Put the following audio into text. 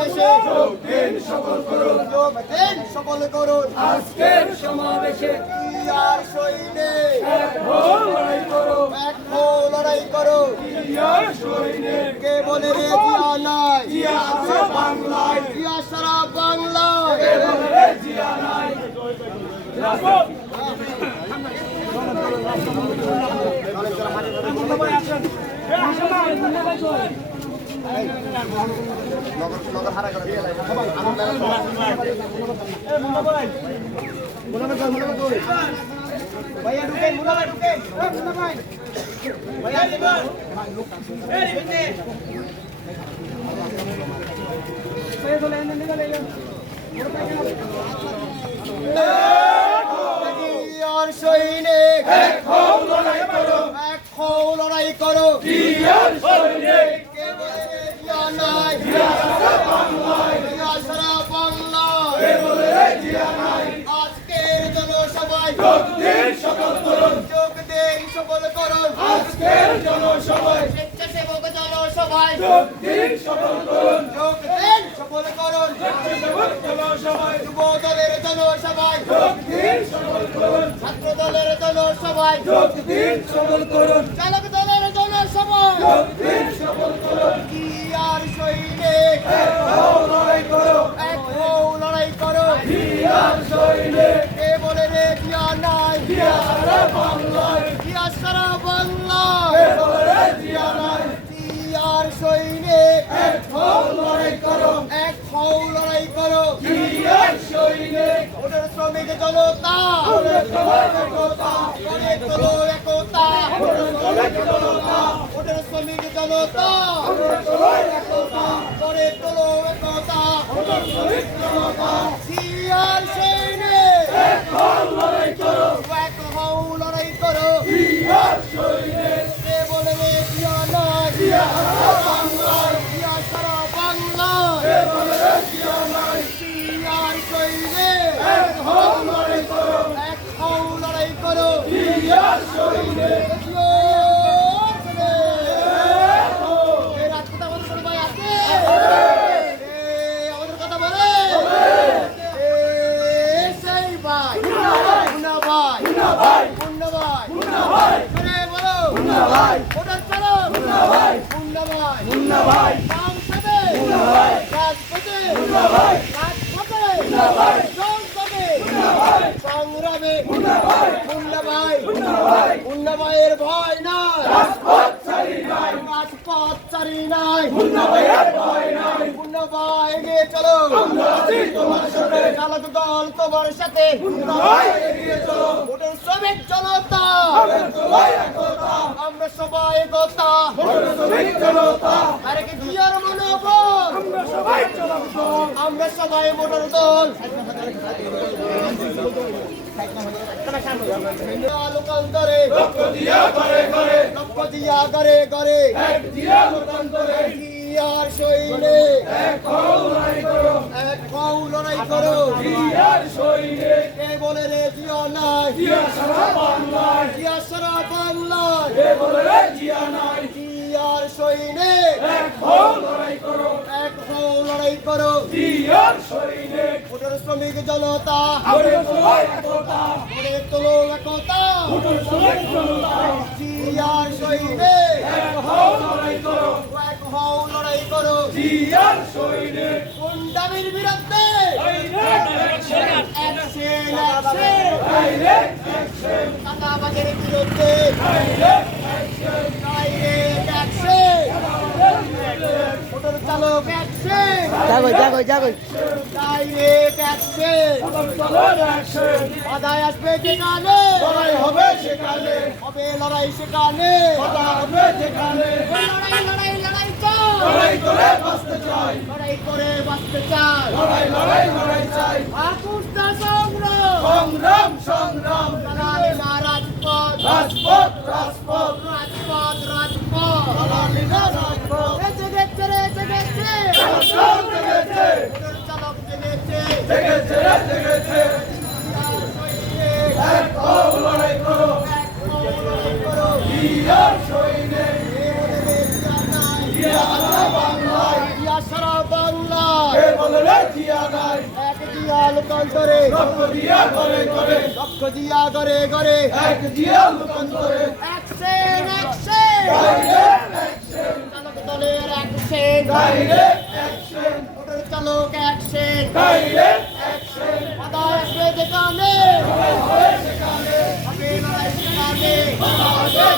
সমাবেশে যোগ দিন সকল করুন আজকের সমাবেশে আর সৈনিক এক হও লড়াই করো, এক হও লড়াই করো জিয়ার সৈনিক কে বলে রে জিয়া নাই জিয়া আছে বাংলায়, জিয়া সারা বাংলায় কে বলে রে জিয়া নাই। ভাইয়া ঢুকেন মুন্না ভাই ঢুকেন মুন্না ভাই ভাইয়া দিবেন আর সৈনিক এক হও লড়াই করো, এক হও লড়াই করো জিয়ার সৈনিক কে বলে রে জিয়া নাই জিয়া আছে বাংলায়, জিয়া সারা বাংলায় কে বলে রে জিয়া নাই। আজকের জনসভায় যোগ দিন সকল করুন, যোগ দিন সকল করুন আজকের জনসভায় স্বেচ্ছাসেবক জনসভায় যোগ দিন সকল করুন, যোগ দিন সকল করুন স্বেচ্ছাসেবক জনসভায় যুব দলের জনসভায় যোগ দিন সকল করুন, ছাত্র দলের জনসভায় যোগ দিন সকল করুন, চালক দলের জনসভায় যোগ দিন সকল করুন। কি আর সৈনিক এক হও লড়াই করো, এক হও লড়াই করো জিয়ার সৈনিক কে বলে রে জিয়া নাই জিয়া আছে বাংলায়, জিয়া সারা বাংলায় কে বলে রে জিয়া নাই। কি আর সৈনিক এক হও লড়াই করো, এক হও লড়াই করো জিয়ার সৈনিক ওদের শ্রমিক জনতা ওদের সবাই একতা, গড়ে তোলো একতা ওদের সবাই জনতা, ওদের শ্রমিক জনতা ওদের সবাই একতা, গড়ে তোলো একতা ওদের শ্রমিক জনতা। সিয়ার সৈনিক এক হও লড়াই করো, এক হও লড়াই করো জিয়ার সৈনিক কে বলে রে জিয়া নাই জিয়া আছে বাংলায়, জিয়া সারা বাংলায় কে বলে রে জিয়া নাই। সিয়ার সৈনিক এক হও লড়াই করো, এক হও লড়াই করো জিয়ার সৈনিক আমাদের কথা বলে সেই ভাই মুন্না ভাই ভাই, মুন্না ভাই মুন্না ভাই, করে বলো মুন্না ভাই, ওটার চলো মুন্না ভাই, মুন্না ভাই মুন্না ভাই, সংসদে মুন্না ভাই, রাজপথে মুন্না ভাই, রাজপথে মুন্না ভাই, সংসদে মুন্না ভাই, সংগ্রামে মুন্না ভাই, মুন্না ভাই মুন্না ভাই, মুন্না ভাইয়ের ভয় নাই রাজপথ ছাড়ি নাই, রাজপথ চারি নাই মুন্না ভাইয়ের ভয় নাই। মুন্না ভাই এগিয়ে চলো আমরা আছি তোমার সাথে, চালক দল তোমার সাথে মুন্না ভাই এগিয়ে চলো, ওদের শ্রমিক জনতা ওদের সবাই একতা, আমরা সবাই একতা ওদের শ্রমিক জনতা, আরে কি জিয়ার মনোবল আমরা সবাই চলবো, আমরা সবাই মোটর দল লোকান্তরে রক্ত দিয়া ঘরে ঘরে, লক্ষ দিয়া গড়ে গড়ে এক দিয়া লোকান্তরে, জিয়ার সৈনিক এক হও লড়াই করো, এক হও লড়াই করো জিয়ার সৈনিক কে বলে রে জিয়া নাই জিয়া সারা বাংলায়, জিয়া সারা বাংলায় কে বলে রে জিয়া নাই। জিয়ার সৈনিক এক হও লড়াই করো, এক হও লড়াই করো জিয়ার সৈনিক ওদের শ্রমিক জনতা ওদের সবাই একতা, ওরে তোলো একতা ওদের শ্রমিক জনতা। জিয়ার সৈনিক এক হও লড়াই করো, এক হও লড়াই করো জিয়ার সৈনিক গুন্ডামির বিরুদ্ধে direct action, action action direct action, টাকাবাজের বিরুদ্ধে direct action, direct action motor চালক অ্যাকশন জাগো ডাইরেক্ট অ্যাকশন চলার অ্যাকশন, বাধায় আসবে যেখানে লড়াই হবে সেখানে, হবে লড়াই সেখানে কথা হবে যেখানে, লড়াই লড়াই লড়াই চাই লড়াই করে বাঁচতে চাই, লড়াই করে বাঁচতে চাই লড়াই লড়াই লড়াই চাই, আকুষ্টা সংগ্রাম সংগ্রাম সংগ্রাম, লালালি না রাজপথ রাজপথ রাজপথ, রাজপথ রাজপথ লালালি না রাজপথ, জেগেছে রে জেগেছে রাষ্ট্র জেগেছে, মোটর চালক জেগেছে জেগেছে রে জেগেছে, এক হও লড়াই করো, জিয়ার সৈনিক, জিয়া সারা বাংলায়, সারা বাংলায় বদলে জিয়া নাই এক জিয়া লোকান্তরে রক্ত দিয়া করে করে লক্ষ জিয়া গড়ে গড়ে এক জিয়া লোকান্তরে অ্যাকশন অ্যাকশন ডাইরেক্ট অ্যাকশন চালক দলের অ্যাকশন ডাইরেক্ট অ্যাকশন মোটর চালক অ্যাকশন ডাইরেক্ট অ্যাকশন বাধা আসবে যেখানে হয় সেখানে হবে লড়াই সেখানে বাধা আসবে